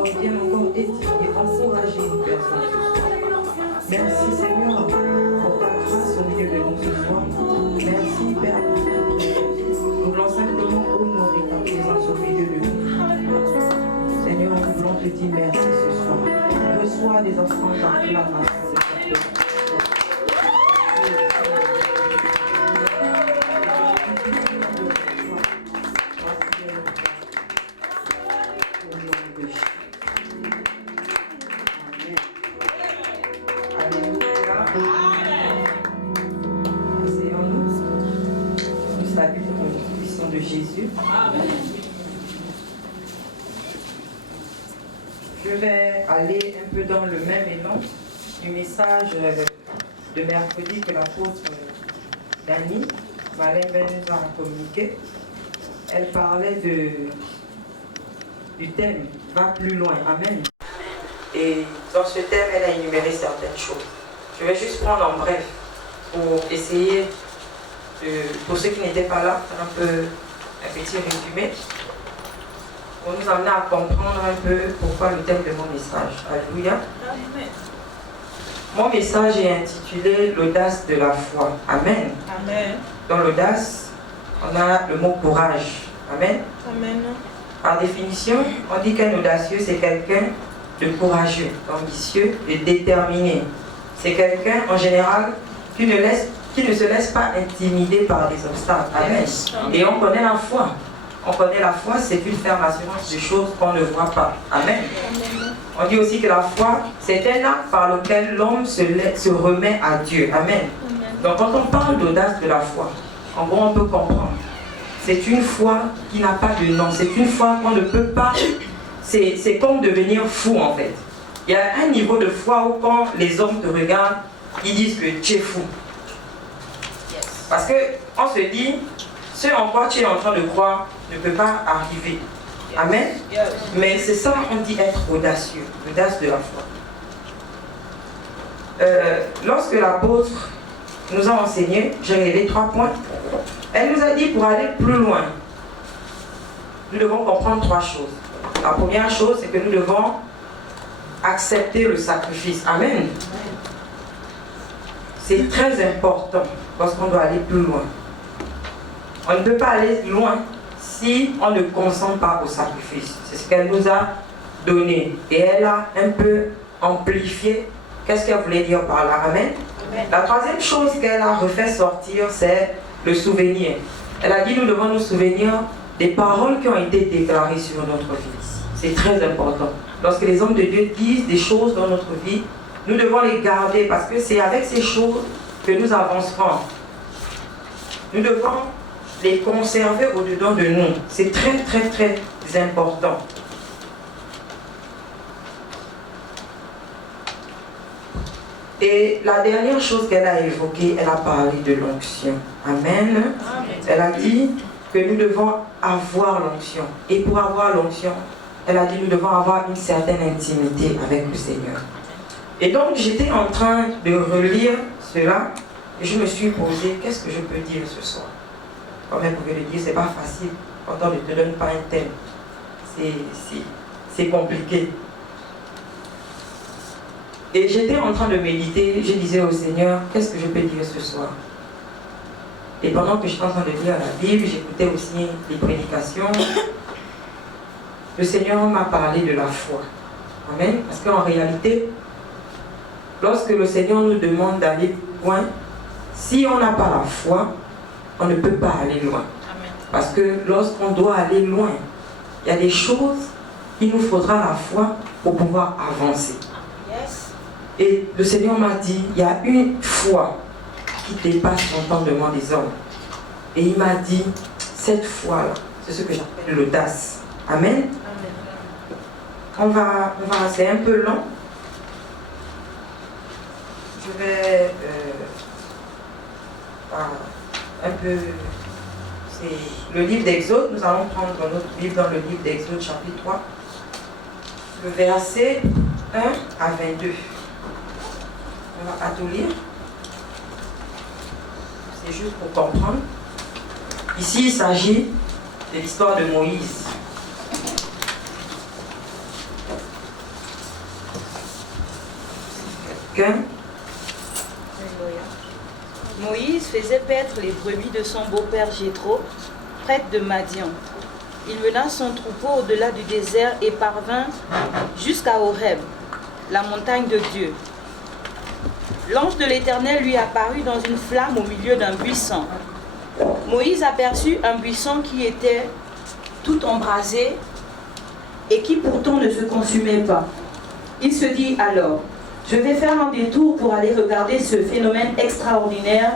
parole vient encore édifier, encourager une personne ce soir. Merci Seigneur pour ta grâce au milieu de nous ce soir. Merci Père. Nous voulons simplement honorer ta présence au milieu de nous. Seigneur, nous voulons te dire merci ce soir. Reçois des offrandes d'acclamation de ta présence. Je vais aller un peu dans le même élan du message de mercredi que l'apôtre Dani Malembe nous a communiqué. Elle parlait du thème « Va plus loin ». Amen. Et dans ce thème, elle a énuméré certaines choses. Je vais juste prendre en bref pour essayer, pour ceux qui n'étaient pas là, faire un petit résumé, pour nous amener à comprendre un peu pourquoi le thème de mon message. Alléluia. Mon message est intitulé « L'audace de la foi ». Amen. Amen. Dans l'audace, on a le mot courage. Amen. Amen. Par définition, on dit qu'un audacieux, c'est quelqu'un de courageux, d'ambitieux, de déterminé. C'est quelqu'un, en général, qui ne se laisse pas intimider par des obstacles. Amen. Et on connaît la foi. On connaît la foi, c'est une ferme assurance de choses qu'on ne voit pas. Amen. On dit aussi que la foi, c'est un acte par lequel l'homme se remet à Dieu. Amen. Donc quand on parle d'audace de la foi, en gros on peut comprendre. C'est une foi qui n'a pas de nom. C'est une foi qu'on ne peut pas... C'est comme devenir fou en fait. Il y a un niveau de foi où quand les hommes te regardent, ils disent que tu es fou. Parce qu'on se dit, ce en quoi tu es en train de croire ne peut pas arriver. Amen. Mais c'est ça qu'on dit être audacieux, l'audace de la foi. Lorsque l'apôtre nous a enseigné, j'ai relevé 3 points. Elle nous a dit pour aller plus loin, nous devons comprendre 3 choses. La première chose, c'est que nous devons accepter le sacrifice. Amen. C'est très important lorsqu'on doit aller plus loin. On ne peut pas aller loin si on ne consent pas au sacrifice. C'est ce qu'elle nous a donné. Et elle a un peu amplifié. Qu'est-ce qu'elle voulait dire par là? Amen. Amen. La troisième chose qu'elle a refait sortir, c'est le souvenir. Elle a dit nous devons nous souvenir des paroles qui ont été déclarées sur notre vie. C'est très important. Lorsque les hommes de Dieu disent des choses dans notre vie, nous devons les garder parce que c'est avec ces choses que nous avancerons. Nous devons les conserver au-dedans de nous. C'est très, très, très important. Et la dernière chose qu'elle a évoquée, elle a parlé de l'onction. Amen. Amen. Elle a dit que nous devons avoir l'onction. Et pour avoir l'onction, elle a dit nous devons avoir une certaine intimité avec le Seigneur. Et donc j'étais en train de relire cela et je me suis posé, qu'est-ce que je peux dire ce soir? Comme elle pouvait le dire, c'est pas facile quand on ne te donne pas un thème. C'est compliqué. Et j'étais en train de méditer, je disais au Seigneur, qu'est-ce que je peux dire ce soir? Et pendant que j'étais en train de lire la Bible, j'écoutais aussi les prédications. Le Seigneur m'a parlé de la foi. Amen. Parce qu'en réalité, lorsque le Seigneur nous demande d'aller loin, si on n'a pas la foi, on ne peut pas aller loin. Amen. Parce que lorsqu'on doit aller loin, il y a des choses, il nous faudra la foi pour pouvoir avancer. Yes. Et le Seigneur m'a dit, il y a une foi qui dépasse l'entendement des hommes. Et il m'a dit, cette foi-là, c'est ce que j'appelle l'audace. Amen. Amen. C'est un peu long. Je vais un peu... C'est le livre d'Exode. Nous allons prendre notre Bible dans le livre d'Exode chapitre 3. Le verset 1 à 22. On va pas tout lire. C'est juste pour comprendre. Ici, il s'agit de l'histoire de Moïse. quelqu'un? Moïse faisait paître les brebis de son beau-père Jéthro, prêtre de Madian. Il mena son troupeau au-delà du désert et parvint jusqu'à Horeb, la montagne de Dieu. L'ange de l'Éternel lui apparut dans une flamme au milieu d'un buisson. Moïse aperçut un buisson qui était tout embrasé et qui pourtant ne se consumait pas. Il se dit alors, je vais faire un détour pour aller regarder ce phénomène extraordinaire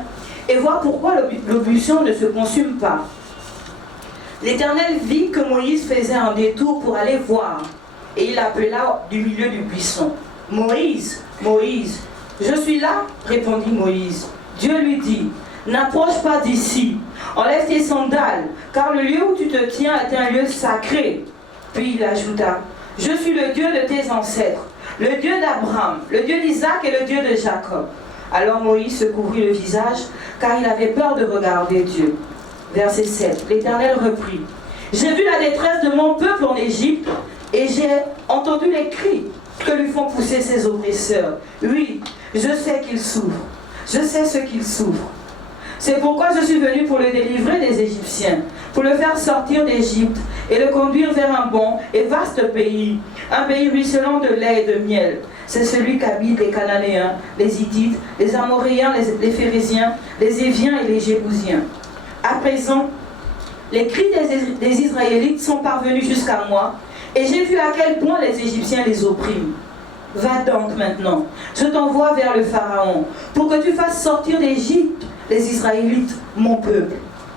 et voir pourquoi le buisson ne se consume pas. L'Éternel vit que Moïse faisait un détour pour aller voir et il appela du milieu du buisson. Moïse, Moïse, je suis là, répondit Moïse. Dieu lui dit, n'approche pas d'ici, enlève tes sandales, car le lieu où tu te tiens est un lieu sacré. Puis il ajouta, je suis le Dieu de tes ancêtres, le Dieu d'Abraham, le Dieu d'Isaac et le Dieu de Jacob. Alors Moïse se couvrit le visage, car il avait peur de regarder Dieu. Verset 7, l'Éternel reprit, j'ai vu la détresse de mon peuple en Égypte, et j'ai entendu les cris que lui font pousser ses oppresseurs. Oui, je sais qu'il souffre, je sais ce qu'il souffre. C'est pourquoi je suis venu pour le délivrer des Égyptiens, pour le faire sortir d'Égypte et le conduire vers un bon et vaste pays, un pays ruisselant de lait et de miel. C'est celui qu'habitent les Cananéens, les Hittites, les Amoréens, les Phéréziens, les Éviens et les Jébousiens. À présent, les cris des Israélites sont parvenus jusqu'à moi, et j'ai vu à quel point les Égyptiens les oppriment. Va donc maintenant, je t'envoie vers le Pharaon, pour que tu fasses sortir d'Égypte les Israélites, mon peuple.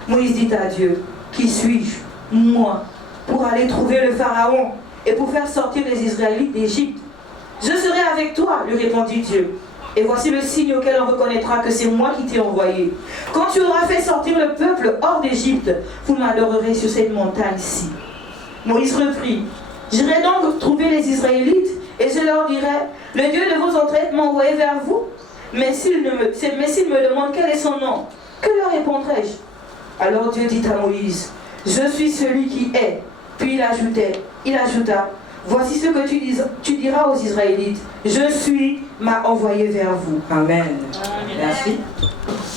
Moïse dit à Dieu, qui suis-je, moi, pour aller trouver le Pharaon et pour faire sortir les Israélites d'Égypte? Je serai avec toi, lui répondit Dieu. Et voici le signe auquel on reconnaîtra que c'est moi qui t'ai envoyé. Quand tu auras fait sortir le peuple hors d'Égypte, vous m'adorerez sur cette montagne-ci. Moïse reprit, j'irai donc trouver les Israélites et je leur dirai, le Dieu de vos ancêtres m'a envoyé vers vous. Mais s'il me demande quel est son nom, que leur répondrai-je? Alors Dieu dit à Moïse, je suis celui qui est. Puis il ajouta, voici ce que tu diras aux Israélites, je suis, m'a envoyé vers vous. Amen. Merci.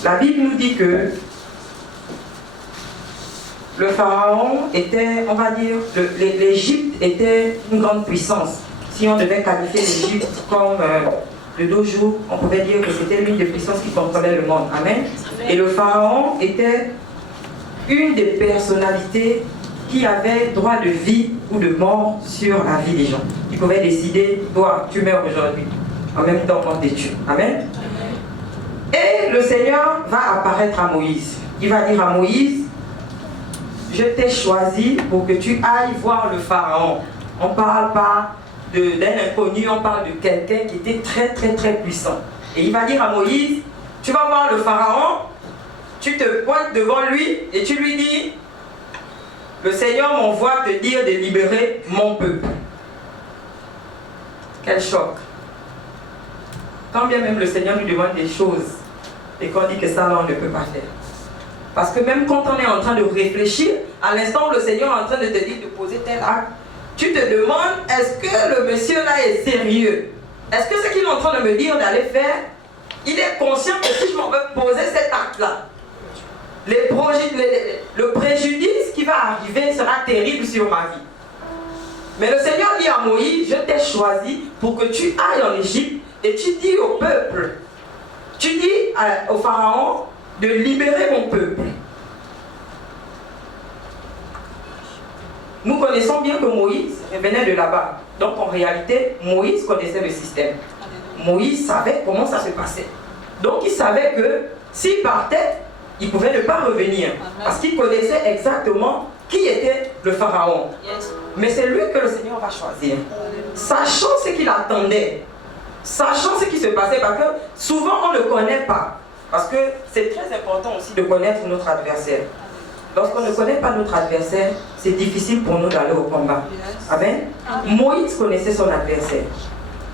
La Bible nous dit que le Pharaon était, on va dire, l'Égypte était une grande puissance. Si on devait qualifier l'Égypte comme de nos jours, on pouvait dire que c'était l'une des puissances qui contrôlait le monde. Amen. Et le Pharaon était une des personnalités qui avait droit de vie ou de mort sur la vie des gens. Il pouvait décider, toi, tu meurs aujourd'hui. En même temps, on te tue. Amen. Et le Seigneur va apparaître à Moïse. Il va dire à Moïse, je t'ai choisi pour que tu ailles voir le Pharaon. On ne parle pas d'un inconnu, on parle de quelqu'un qui était très très très puissant. Et il va dire à Moïse, tu vas voir le Pharaon, tu te pointes devant lui et tu lui dis, le Seigneur m'envoie te dire de libérer mon peuple. Quel choc. Quand bien même le Seigneur nous demande des choses et qu'on dit que ça là on ne peut pas faire. Parce que même quand on est en train de réfléchir, à l'instant où le Seigneur est en train de te dire de poser tel acte, tu te demandes, est-ce que le monsieur là est sérieux? Est-ce que ce qu'il est en train de me dire d'aller faire, il est conscient que si je m'en veux poser cet acte-là, le préjudice qui va arriver sera terrible sur ma vie. Mais le Seigneur dit à Moïse, je t'ai choisi pour que tu ailles en Égypte et tu dis au peuple, tu dis au Pharaon de libérer mon peuple. Nous connaissons bien que Moïse venait de là-bas. Donc en réalité, Moïse connaissait le système. Moïse savait comment ça se passait. Donc il savait que s'il partait, il pouvait ne pas revenir. Parce qu'il connaissait exactement qui était le Pharaon. Mais c'est lui que le Seigneur va choisir. Sachant ce qu'il attendait, sachant ce qui se passait, parce que souvent on ne connaît pas. Parce que c'est très important aussi de connaître notre adversaire. Lorsqu'on ne connaît pas notre adversaire, c'est difficile pour nous d'aller au combat. Amen. Moïse connaissait son adversaire.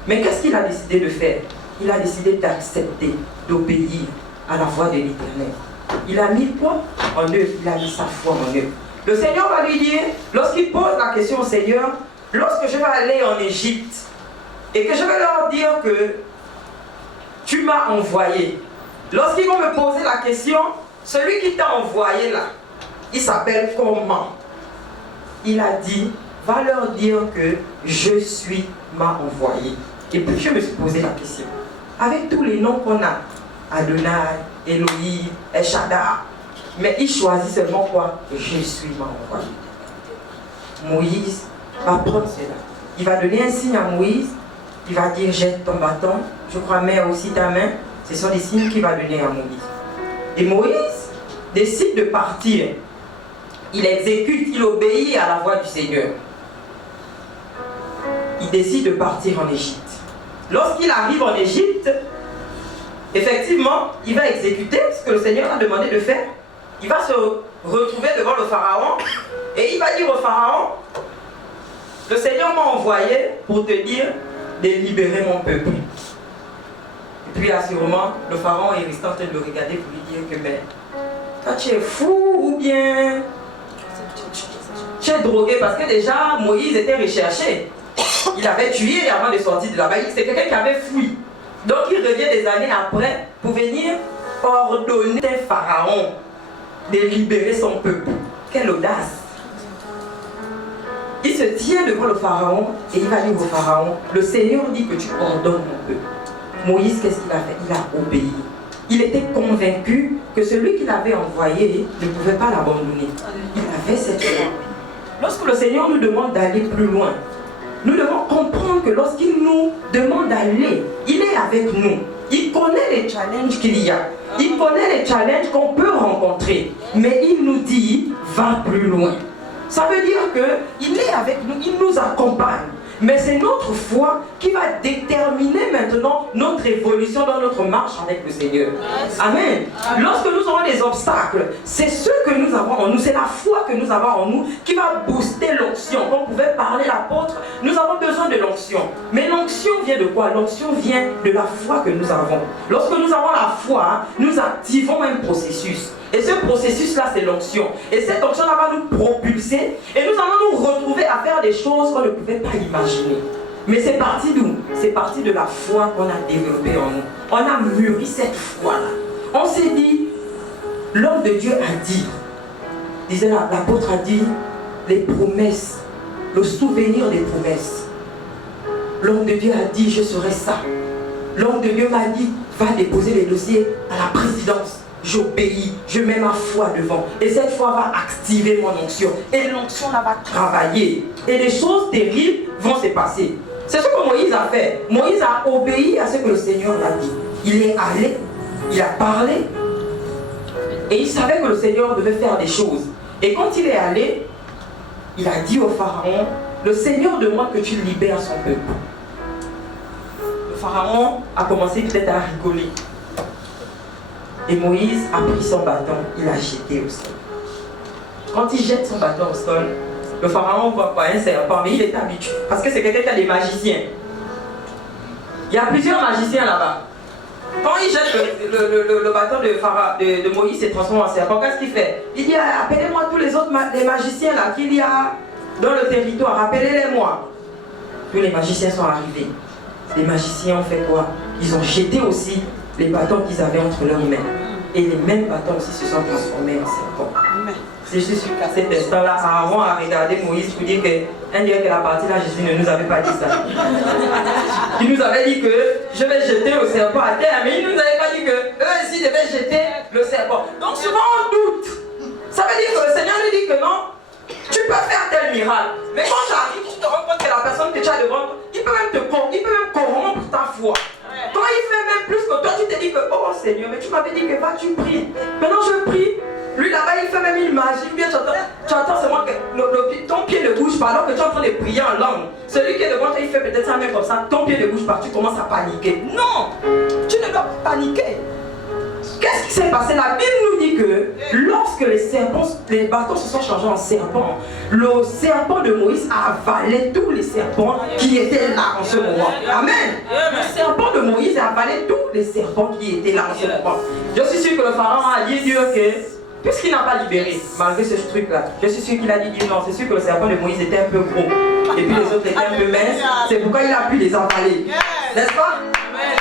Mais qu'est-ce qu'il a décidé de faire? Il a décidé d'accepter, d'obéir à la voix de l'Éternel. Il a mis quoi en œuvre? Il a mis sa foi en œuvre. Le Seigneur va lui dire, lorsqu'il pose la question au Seigneur, lorsque je vais aller en Égypte et que je vais leur dire que tu m'as envoyé. Lorsqu'ils vont me poser la question, celui qui t'a envoyé là, il s'appelle comment? Il a dit, va leur dire que je suis m'a envoyé. Et puis je me suis posé la question. Avec tous les noms qu'on a, Adonai, Elohim, El Shaddai, mais il choisit seulement quoi? Je suis m'a envoyé. Moïse va prendre cela. Il va donner un signe à Moïse. Il va dire, jette ton bâton. Je crois, mets aussi ta main. Ce sont des signes qu'il va donner à Moïse. Et Moïse décide de partir. Il exécute, il obéit à la voix du Seigneur. Il décide de partir en Égypte. Lorsqu'il arrive en Égypte, effectivement, il va exécuter ce que le Seigneur a demandé de faire. Il va se retrouver devant le Pharaon et il va dire au Pharaon, le Seigneur m'a envoyé pour te dire de libérer mon peuple. Et puis assurément, le Pharaon est resté en train de le regarder pour lui dire que ben, toi tu es fou ou bien tu es drogué, parce que déjà Moïse était recherché. Il avait tué avant de sortir de là-bas. C'est quelqu'un qui avait fui. Donc il revient des années après pour venir ordonner à Pharaon de libérer son peuple. Quelle audace! Il se tient devant le Pharaon et il va dire au Pharaon, le Seigneur dit que tu ordonnes mon peuple. Moïse, qu'est-ce qu'il a fait? Il a obéi. Il était convaincu que celui qu'il avait envoyé ne pouvait pas l'abandonner. Il avait cette foi. Lorsque le Seigneur nous demande d'aller plus loin, nous devons comprendre que lorsqu'il nous demande d'aller, il est avec nous. Il connaît les challenges qu'il y a. Il connaît les challenges qu'on peut rencontrer. Mais il nous dit, va plus loin. Ça veut dire qu'il est avec nous, il nous accompagne. Mais c'est notre foi qui va déterminer maintenant notre évolution dans notre marche avec le Seigneur. Amen. Lorsque nous avons des obstacles, c'est ce que nous avons en nous, c'est la foi que nous avons en nous qui va booster l'onction. Comme pouvait parler l'apôtre, nous avons besoin de l'onction. Mais l'onction vient de quoi? L'onction vient de la foi que nous avons. Lorsque nous avons la foi, nous activons un processus. Et ce processus-là, c'est l'onction. Et cette onction-là va nous propulser et nous allons nous retrouver à faire des choses qu'on ne pouvait pas imaginer. Mais c'est parti d'où? C'est parti de la foi qu'on a développée en nous. On a mûri cette foi-là. On s'est dit, l'homme de Dieu a dit, disait l'apôtre a dit, les promesses, le souvenir des promesses. L'homme de Dieu a dit, je serai ça. L'homme de Dieu m'a dit, va déposer les dossiers à la présidence. J'obéis, je mets ma foi devant. Et cette foi va activer mon onction. Et l'onction là va travailler. Et des choses terribles vont se passer. C'est ce que Moïse a fait. Moïse a obéi à ce que le Seigneur a dit. Il est allé, il a parlé. Et il savait que le Seigneur devait faire des choses. Et quand il est allé, il a dit au Pharaon, le Seigneur demande que tu libères son peuple. Le Pharaon a commencé peut-être à rigoler. Et Moïse a pris son bâton, il l'a jeté au sol. Quand il jette son bâton au sol, le Pharaon voit pas un serpent, mais il est habitué. Parce que c'est quelqu'un qui a des magiciens. Il y a plusieurs magiciens là-bas. Quand il jette le bâton de Moïse, il se transforme en serpent. Qu'est-ce qu'il fait? Il dit, appelez-moi tous les autres les magiciens là qu'il y a dans le territoire, appelez-les-moi. Tous les magiciens sont arrivés. Les magiciens ont fait quoi? Ils ont jeté aussi les bâtons qu'ils avaient entre leurs mains. Et les mêmes bâtons aussi se sont transformés en serpents. C'est juste qu'à cet instant-là, Aaron a regardé Moïse pour dire qu'un dirait que la partie là, Jésus ne nous avait pas dit ça. Il nous avait dit que je vais jeter le serpent à terre, mais il ne nous avait pas dit que eux aussi devaient jeter le serpent. Donc souvent on doute. Ça veut dire que le Seigneur nous dit que non, tu peux faire tel miracle. Mais quand j'arrive, tu te rends compte que la personne que tu as devant toi, il peut même corrompre ta foi. Quand il fait même plus que toi, tu te dis que oh Seigneur, mais tu m'avais dit que vas-tu prier. Maintenant je prie. Lui là-bas, il fait même une magie. Bien, tu entends seulement que ton pied ne bouge pas alors que tu es en train de prier en langue. Celui qui est devant toi, il fait peut-être ça même comme ça. Ton pied ne bouge pas, tu commences à paniquer. Non, tu ne dois pas paniquer. Qu'est-ce qui s'est passé? La Bible nous dit que lorsque les bâtons se sont changés en serpents, le serpent de Moïse a avalé tous les serpents qui étaient là en ce moment. Amen. Le serpent de Moïse a avalé tous les serpents qui étaient là en ce moment. Je suis sûr que le pharaon a dit Dieu que puisqu'il n'a pas libéré, malgré ce truc-là, je suis sûr qu'il a dit non, c'est sûr que le serpent de Moïse était un peu gros. Et puis les autres étaient un peu minces. C'est pourquoi il a pu les avaler. N'est-ce pas?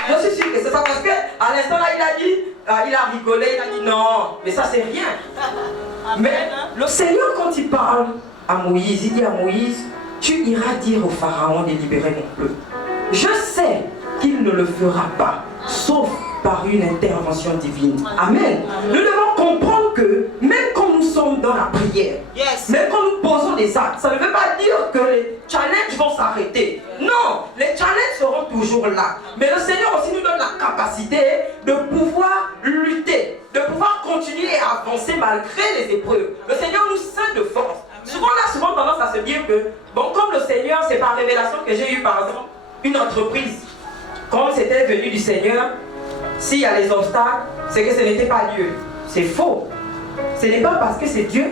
Je suis sûr que c'est ça parce qu'à l'instant là, il a rigolé, il a dit non, mais ça c'est rien. Mais le Seigneur, quand il parle à Moïse, il dit à Moïse, tu iras dire au Pharaon de libérer mon peuple. Je sais qu'il ne le fera pas, sauf par une intervention divine. Amen. Nous devons comprendre que même quand nous sommes dans la prière, même quand nous posons des actes, ça ne veut pas dire que les challenges vont s'arrêter. Non, les challenges seront toujours là. Mais le Seigneur aussi nous donne la capacité de pouvoir lutter, de pouvoir continuer à avancer malgré les épreuves. Le Seigneur nous scinde de force. Souvent, on a souvent tendance à se dire que, bon, comme le Seigneur, c'est par révélation que j'ai eu, par exemple, une entreprise. Comme c'était venu du Seigneur, s'il y a les obstacles, c'est que ce n'était pas Dieu. C'est faux. Ce n'est pas parce que c'est Dieu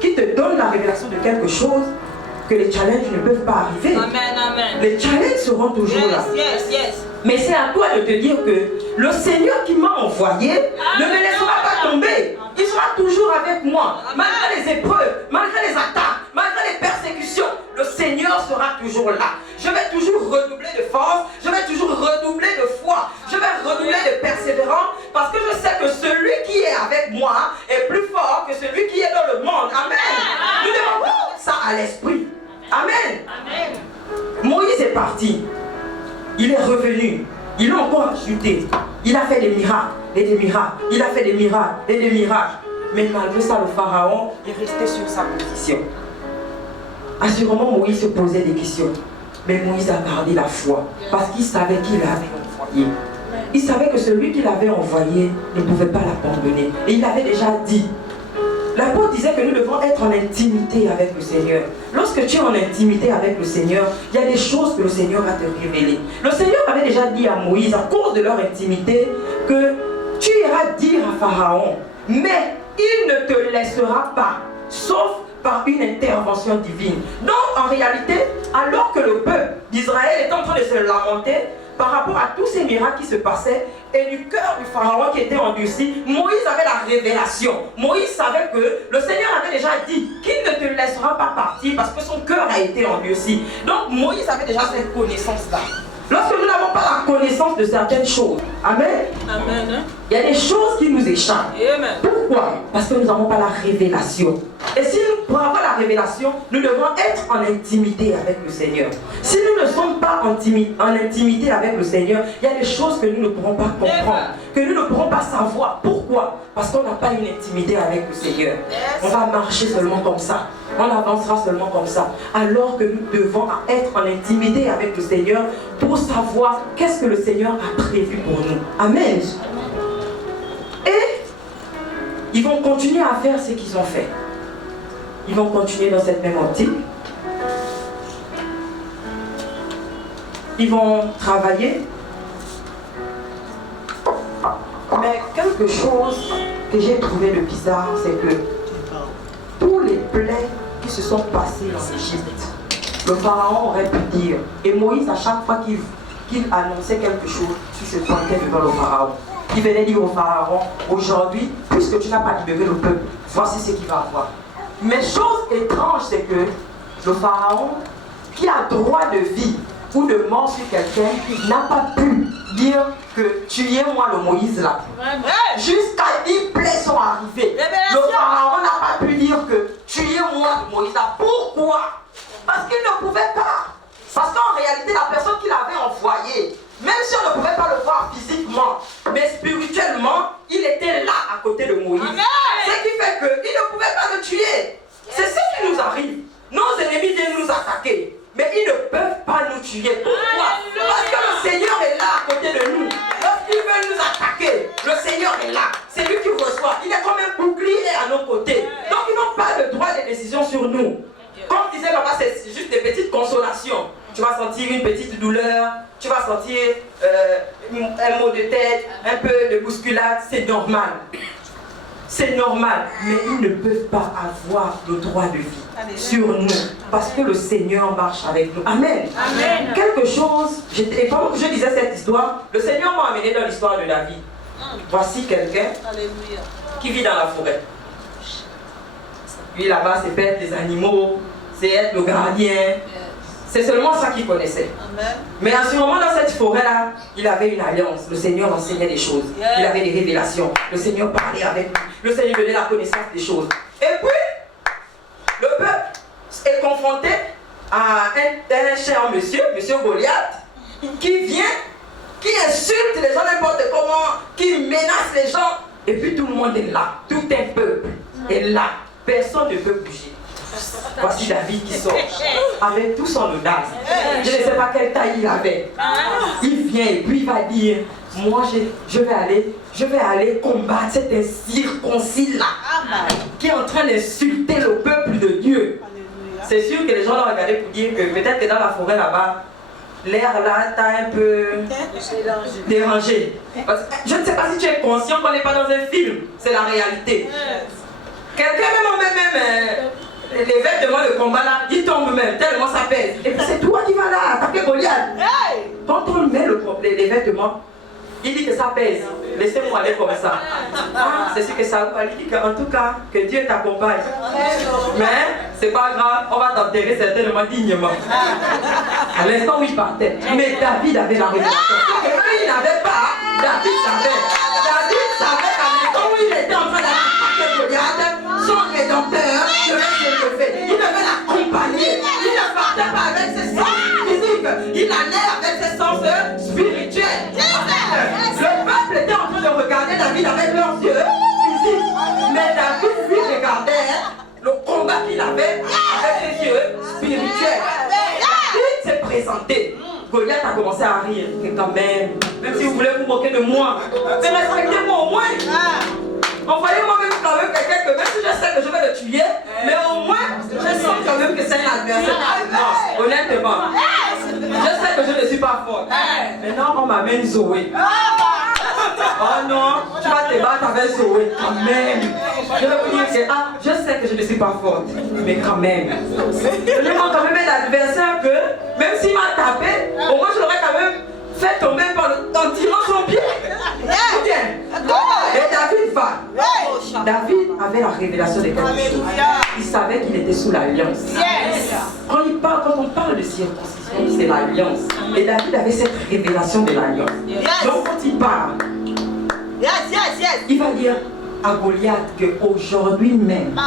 qui te donne la révélation de quelque chose que les challenges ne peuvent pas arriver. Amen, amen. Les challenges seront toujours là. Mais c'est à toi de te dire que le Seigneur qui m'a envoyé ne me laissera pas tomber. Il sera toujours avec moi. Malgré les épreuves, malgré les attaques, malgré les persécutions, le Seigneur sera toujours là. Je vais toujours redoubler de force, je vais toujours redoubler de foi, je vais redoubler de persévérance parce que je sais que celui qui est avec moi est plus fort que celui qui est dans le monde. Amen. Nous devons avoir ça à l'esprit. Amen. Moïse est parti. Il est revenu. Il a encore ajouté. Il a fait des miracles et des miracles. Il a fait des miracles et des miracles. Mais malgré ça, le Pharaon est resté sur sa position. Assurément, Moïse se posait des questions. Mais Moïse a gardé la foi. Parce qu'il savait qu'il avait envoyé. Il savait que celui qu'il avait envoyé ne pouvait pas l'abandonner. Et il avait déjà dit. L'apôtre disait que nous devons être en intimité avec le Seigneur. Lorsque tu es en intimité avec le Seigneur, il y a des choses que le Seigneur va te révéler. Le Seigneur avait déjà dit à Moïse, à cause de leur intimité, que tu iras dire à Pharaon, mais il ne te laissera pas, sauf par une intervention divine. Donc en réalité, alors que le peuple d'Israël est en train de se lamenter par rapport à tous ces miracles qui se passaient, et du cœur du Pharaon qui était endurci, Moïse avait la révélation. Moïse savait que le Seigneur avait déjà dit qu'il ne te laissera pas partir parce que son cœur a été endurci. Donc Moïse avait déjà cette connaissance-là. Lorsque nous n'avons pas la connaissance de certaines choses, amen, il y a des choses qui nous échappent. Amen. Pourquoi? Parce que nous n'avons pas la révélation. Et si nous, pour avoir la révélation, nous devons être en intimité avec le Seigneur. Si nous ne sommes pas en intimité avec le Seigneur, il y a des choses que nous ne pourrons pas comprendre, que nous ne pourrons pas savoir. Pourquoi? Parce qu'on n'a pas une intimité avec le Seigneur. On va marcher seulement comme ça. On avancera seulement comme ça. Alors que nous devons être en intimité avec le Seigneur pour savoir qu'est-ce que le Seigneur a prévu pour nous. Amen. Et ils vont continuer à faire ce qu'ils ont fait. Ils vont continuer dans cette même optique. Ils vont travailler. Mais quelque chose que j'ai trouvé de bizarre, c'est que tous les plaies qui se sont passées en Égypte, le Pharaon aurait pu dire, et Moïse, à chaque fois qu'il annonçait quelque chose, il se pointait devant le Pharaon. Il venait dire au Pharaon, aujourd'hui, puisque tu n'as pas libéré le peuple, voici ce qu'il va avoir. Mais chose étrange, c'est que le Pharaon, qui a droit de vie ou de mort sur quelqu'un, n'a pas pu dire que tu es moi le Moïse là. Jusqu'à 10 plaies sont arrivées. Le Pharaon n'a pas pu dire que tu es moi le Moïse là. Pourquoi? Parce qu'il ne pouvait pas. Parce qu'en réalité, la personne qu'il avait envoyée, même si on ne pouvait pas le voir physiquement, mais spirituellement, il était là à côté de Moïse. Amen. Ce qui fait qu'il ne pouvait pas le tuer. C'est ce qui nous arrive. Nos ennemis viennent nous attaquer, mais ils ne peuvent pas nous tuer. Pourquoi? Parce que le Seigneur est là à côté de nous. Lorsqu'ils veulent nous attaquer, le Seigneur est là. C'est lui qui reçoit. Il est comme un bouclier à nos côtés. Donc ils n'ont pas le droit de décision sur nous. Comme disait papa, c'est juste des petites consolations. Tu vas sentir une petite douleur, tu vas sentir un mot de tête, un peu de bousculade, c'est normal. C'est normal, mais ils ne peuvent pas avoir le droit de vie sur nous, parce que le Seigneur marche avec nous. Amen. Amen. Quelque chose, et pendant que je disais cette histoire, le Seigneur m'a amené dans l'histoire de David. Voici quelqu'un qui vit dans la forêt. Lui là-bas, c'est perdre des animaux, c'est être le gardien. C'est seulement ça qu'il connaissait. Amen. Mais à ce moment, dans cette forêt-là, il avait une alliance. Le Seigneur enseignait des choses. Il avait des révélations. Le Seigneur parlait avec lui. Le Seigneur donnait la connaissance des choses. Et puis, le peuple est confronté à un cher monsieur Goliath, qui vient, qui insulte les gens n'importe comment, qui menace les gens. Et puis tout le monde est là. Tout un peuple est là. Personne ne peut bouger. Voici David qui sort avec tout son audace. Je ne sais pas quelle taille il avait. Il vient et puis il va dire, moi je vais aller combattre cet incirconcis là qui est en train d'insulter le peuple de Dieu. C'est sûr que les gens l'ont regardé pour dire que peut-être que dans la forêt là-bas, l'air là t'a un peu dérangé. Je ne sais pas si tu es conscient qu'on n'est pas dans un film, c'est la réalité. Quelqu'un même les vêtements de combat là, il tombe même, tellement ça pèse. Et puis c'est toi qui vas là attaquer Goliath. Quand on met les vêtements, il dit que ça pèse. Laissez-moi aller comme ça. Ah, c'est sûr que ça va. Il dit qu'en tout cas, que Dieu t'accompagne. Mais c'est pas grave, on va t'enterrer certainement dignement. À l'instant où il partait. Mais David avait la révélation. Et lui, il n'avait pas. David savait. David savait qu'à l'instant où il était en train d'attaquer Goliath, son rédempteur devait se lever. Il devait l'accompagner. Il ne partait pas avec ses sens physiques. Il allait avec ses sens spirituels. Le peuple était en train de regarder David avec leurs yeux physiques. Mais David lui regardait le combat qu'il avait avec ses yeux spirituels. David s'est présenté. Goliath a commencé à rire. Et quand même si vous voulez vous moquer de moi, mais respectez-moi au moins. Envoyez-moi même quand même quelqu'un que même si je sais que je vais le tuer, mais au moins je sens quand même que c'est un adversaire. Non, honnêtement, je sais que je ne suis pas forte. Maintenant on m'amène Zoé. Oh non, tu vas te battre avec Zoé quand même. Je vais vous dire que je sais que je ne suis pas forte, mais quand même. Donnez-moi quand même un adversaire que même s'il m'a tapé, au moins je l'aurais quand même fait tomber en tirant son pied. Et David va. David avait la révélation des quelque chose. Il savait qu'il était sous l'alliance. Quand on parle de circoncision, c'est l'alliance. Et David avait cette révélation de l'alliance. Donc quand il parle, il va dire à Goliath qu'aujourd'hui même,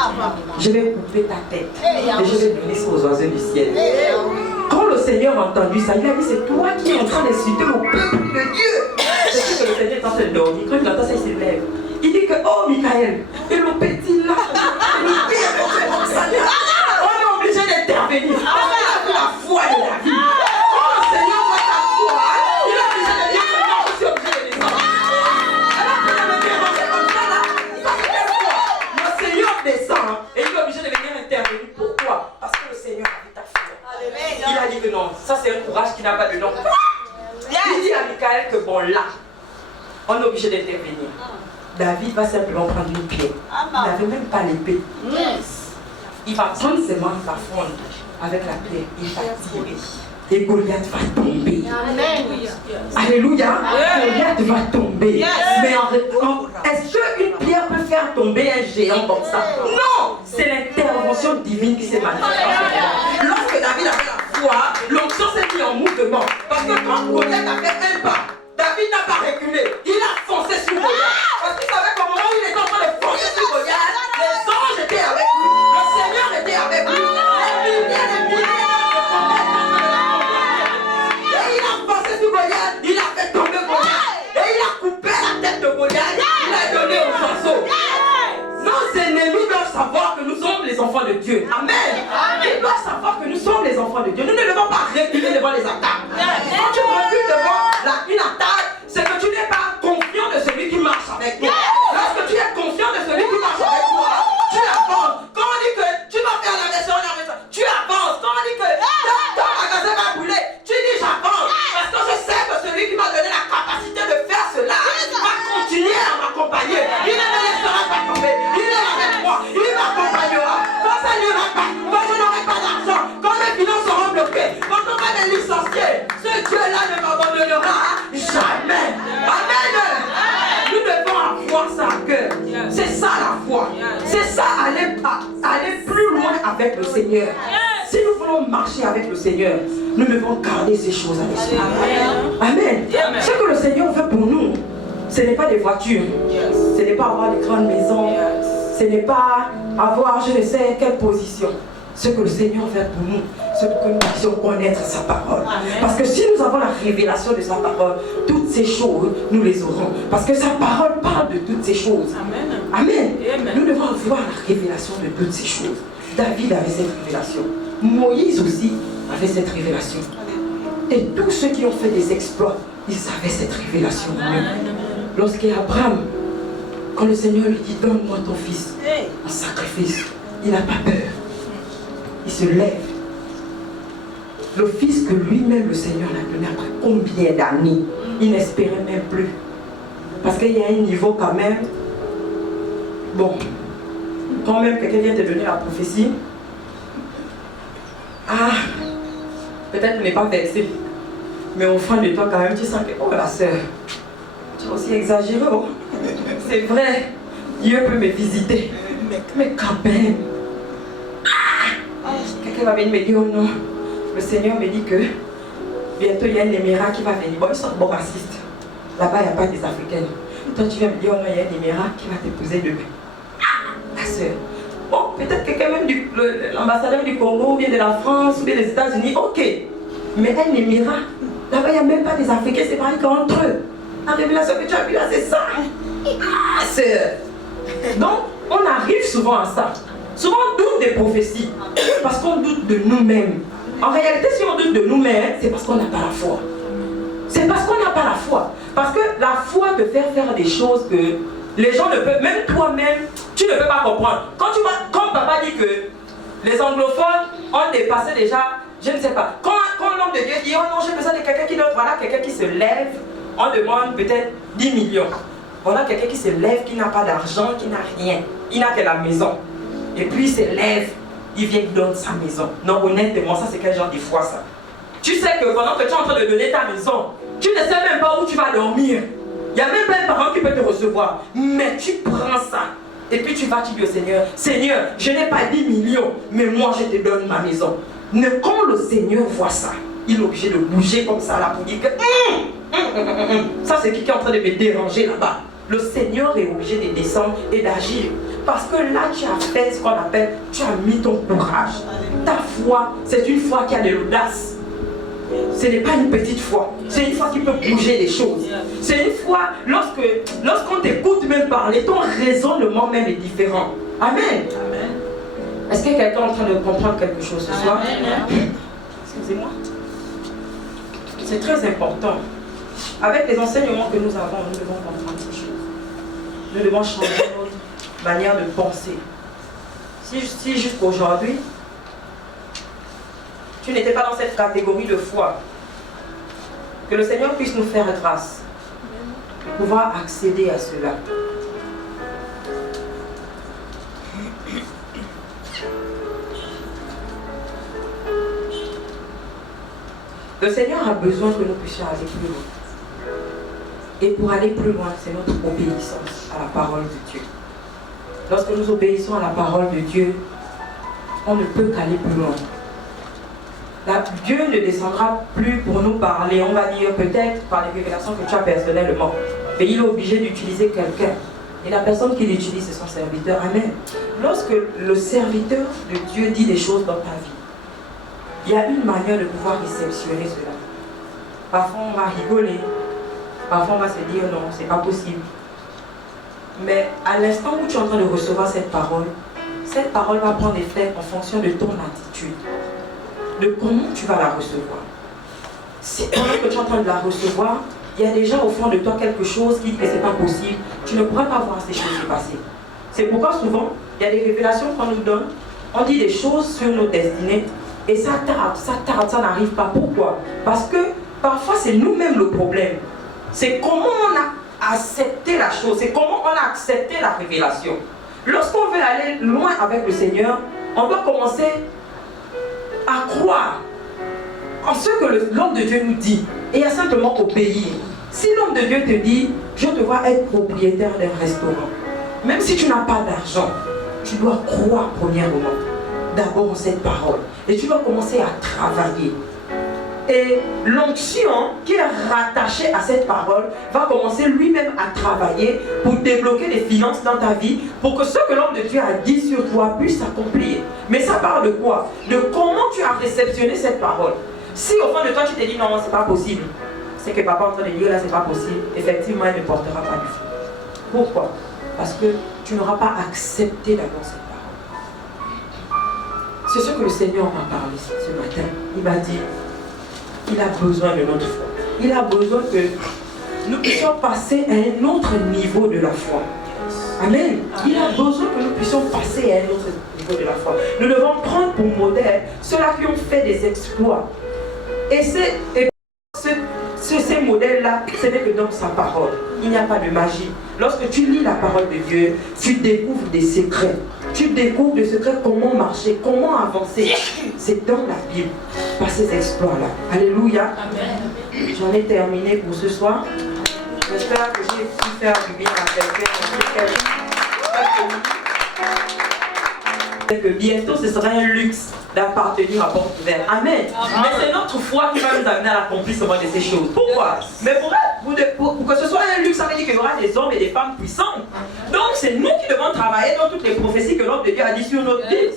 je vais couper ta tête et je vais donner ça aux oiseaux du ciel. Quand le Seigneur a entendu ça, il a dit, c'est toi qui es en train d'insulter le peuple de Dieu. C'est sûr que le Seigneur est en train de dormir. Quand il entend ça, il se lève. Il dit que, oh Michael, et le petit là, on est obligé d'intervenir. On a vu la foi de David. Quand le Seigneur voit ta foi, il est obligé de dire que non, je suis obligé de descendre. Alors qu'il a me dérangé comme ça là, ça fait quelle foi? Le Seigneur descend et il est obligé de venir intervenir. Pourquoi? Parce que le Seigneur a vu ta foi. Il a dit que non, ça c'est un courage qui n'a pas de nom. Il dit à Michael que bon là, on est obligé d'intervenir. David va simplement prendre une pierre. Il n'avait même pas l'épée. Il va prendre ses mains, il va fondre avec la pierre, il va tirer. Et Goliath va tomber. Alléluia. Goliath va tomber. Mais est-ce qu'une pierre peut faire tomber un géant comme ça? Non. C'est l'intervention divine qui s'est manifestée. Lorsque David avait la foi, l'onction s'est mise en mouvement. Parce que quand Goliath a fait un pas, David n'a pas reculé. Il a foncé sur Goliath. Parce qu'il savait qu'au moment où il était en train de foncer sur Goliath, les anges étaient avec lui. Le Seigneur était avec lui. Les milliers et il a foncé sur Goliath. Il a fait tomber Goliath. Et il a coupé la tête de Goliath. Il a donné aux oiseaux. Nos ennemis doivent savoir que nous sommes les enfants de Dieu. Amen. Ils doivent savoir que nous sommes les enfants de Dieu. Nous ne devons pas reculer devant les attaques. Quand tu recules devant une attaque, c'est que tu n'es pas confiant de celui qui marche avec toi. Lorsque tu es confiant de celui qui marche avec toi, tu avances. Quand on dit que tu vas faire la version, tu avances. Quand on dit que ton magasin va brûler, tu dis j'avance. Parce que je sais que celui qui m'a donné la capacité de faire cela va continuer à m'accompagner. Il ne me laissera pas tomber. Il est avec moi. Il m'accompagnera. Quand ça n'ira pas, quand je n'aurai pas d'argent, quand mes finances seront bloquées, quand on va me licencier, ce Dieu-là ne m'abandonnera jamais. Amen. Nous devons avoir ça à cœur. C'est ça la foi. C'est ça aller plus loin avec le Seigneur. Si nous voulons marcher avec le Seigneur, nous devons garder ces choses à l'esprit. Amen. Amen. Ce que le Seigneur veut pour nous, ce n'est pas des voitures, ce n'est pas avoir des grandes maisons, ce n'est pas avoir je ne sais quelle position. Ce que le Seigneur veut pour nous, c'est que nous puissions connaître sa parole. Amen. Parce que si nous avons la révélation de sa parole, toutes ces choses, nous les aurons. Parce que sa parole parle de toutes ces choses. Amen. Amen. Amen. Nous devons avoir la révélation de toutes ces choses. David avait cette révélation. Moïse aussi avait cette révélation. Et tous ceux qui ont fait des exploits, ils avaient cette révélation. Lorsqu'Abraham, quand le Seigneur lui dit, donne-moi ton fils en sacrifice, il n'a pas peur. Il se lève. Le fils que lui-même le Seigneur l'a donné après combien d'années, il n'espérait même plus. Parce qu'il y a un niveau quand même. Bon, quand même quelqu'un vient te donner la prophétie, peut-être tu n'es pas vexé, mais au fond de toi quand même tu sens que, oh la sœur, tu as aussi exagéré, oh. C'est vrai, Dieu peut me visiter, mais quand même, quelqu'un va venir me dire, oh non, le Seigneur me dit que bientôt il y a un émirat qui va venir, bon ils sont bons racistes, là-bas il n'y a pas des Africaines, toi tu viens me dire, oh non il y a un émirat qui va t'épouser demain. La sœur, bon, peut-être quelqu'un même l'ambassadeur du Congo, ou bien de la France, ou bien des États-Unis, ok. Mais un émirat, là-bas, il n'y a même pas des Africains, c'est pareil qu'entre eux. La révélation que tu as vue là, c'est ça. Donc, on arrive souvent à ça. Souvent, on doute des prophéties, parce qu'on doute de nous-mêmes. En réalité, si on doute de nous-mêmes, c'est parce qu'on n'a pas la foi. C'est parce qu'on n'a pas la foi. Parce que la foi te fait faire des choses que les gens ne peuvent, même toi-même, tu ne peux pas comprendre. Quand tu vois, comme papa dit que les anglophones ont dépassé déjà, je ne sais pas. Quand l'homme de Dieu dit, oh non, j'ai besoin de quelqu'un qui donne, voilà quelqu'un qui se lève, on demande peut-être 10 millions. Voilà quelqu'un qui se lève, qui n'a pas d'argent, qui n'a rien. Il n'a que la maison. Et puis il se lève, il vient donner sa maison. Non, honnêtement, ça c'est quel genre de foi ça? Tu sais que pendant que tu es en train de donner ta maison, tu ne sais même pas où tu vas dormir. Il n'y a même pas un parent qui peut te recevoir. Mais tu prends ça. Et puis tu vas, tu dis au Seigneur, Seigneur, je n'ai pas 10 millions, mais moi je te donne ma maison. Mais quand le Seigneur voit ça, il est obligé de bouger comme ça là pour dire que ça c'est qui est en train de me déranger là-bas. Le Seigneur est obligé de descendre et d'agir. Parce que là tu as fait ce qu'on appelle, tu as mis ton courage. Ta foi, c'est une foi qui a de l'audace. Ce n'est pas une petite foi, c'est une foi qui peut bouger les choses. C'est une foi, lorsqu'on t'écoute même parler, ton raisonnement même est différent. Amen. Amen. Est-ce que quelqu'un est en train de comprendre quelque chose ce soir? Excusez-moi. C'est très important. Avec les enseignements que nous avons, nous devons comprendre ces choses. Nous devons changer notre manière de penser. Si jusqu'aujourd'hui, tu n'étais pas dans cette catégorie de foi, que le Seigneur puisse nous faire grâce de pouvoir accéder à cela. Le Seigneur a besoin que nous puissions aller plus loin. Et pour aller plus loin, c'est notre obéissance à la parole de Dieu. Lorsque nous obéissons à la parole de Dieu, on ne peut qu'aller plus loin. Dieu ne descendra plus pour nous parler, on va dire peut-être par les révélations que tu as personnellement. Mais il est obligé d'utiliser quelqu'un. Et la personne qui l'utilise, c'est son serviteur. Amen. Lorsque le serviteur de Dieu dit des choses dans ta vie, il y a une manière de pouvoir réceptionner cela. Parfois on va rigoler, parfois on va se dire non, c'est pas possible. Mais à l'instant où tu es en train de recevoir cette parole va prendre effet en fonction de ton attitude, de comment tu vas la recevoir. Si pendant que tu es en train de la recevoir, il y a déjà au fond de toi quelque chose qui dit que c'est pas possible, tu ne pourras pas voir ces choses se passer. C'est pourquoi souvent, il y a des révélations qu'on nous donne, on dit des choses sur nos destinées, et ça tarde, ça n'arrive pas. Pourquoi? Parce que parfois c'est nous-mêmes le problème. C'est comment on a accepté la chose, c'est comment on a accepté la révélation. Lorsqu'on veut aller loin avec le Seigneur, on doit commencer à croire en ce que l'homme de Dieu nous dit et à simplement obéir. Si l'homme de Dieu te dit, je te vois être propriétaire d'un restaurant, même si tu n'as pas d'argent, tu dois croire premièrement d'abord en cette parole et tu dois commencer à travailler. Et l'onction qui est rattachée à cette parole va commencer lui-même à travailler pour débloquer les finances dans ta vie, pour que ce que l'homme de Dieu a dit sur toi puisse s'accomplir. Mais ça parle de quoi? De comment tu as réceptionné cette parole. Si au fond de toi tu te dis non, c'est pas possible, c'est que papa est en train de dire là c'est pas possible, effectivement elle ne portera pas du fruit. Pourquoi? Parce que tu n'auras pas accepté d'abord cette parole. C'est ce que le Seigneur m'a parlé ce matin. Il m'a dit, il a besoin de notre foi. Il a besoin que nous puissions passer à un autre niveau de la foi. Amen. Il a besoin que nous puissions passer à un autre niveau de la foi. Nous devons prendre pour modèle ceux-là qui ont fait des exploits. Et ces modèles-là, ce n'est que dans sa parole. Il n'y a pas de magie. Lorsque tu lis la parole de Dieu, tu découvres des secrets. Tu découvres des secrets, comment marcher, comment avancer. C'est dans la Bible, par ces exploits-là. Alléluia. Amen. J'en ai terminé pour ce soir. J'espère que j'ai pu faire du bien à quelqu'un. Que bientôt ce sera un luxe d'appartenir à porte ouverte. Amen. Mais c'est notre foi qui va nous amener à l'accomplissement de ces choses. Pourquoi? Mais pour que ce soit un luxe, ça veut dire qu'il y aura des hommes et des femmes puissants. Donc c'est nous qui devons travailler dans toutes les prophéties que l'homme de Dieu a dit sur notre vie.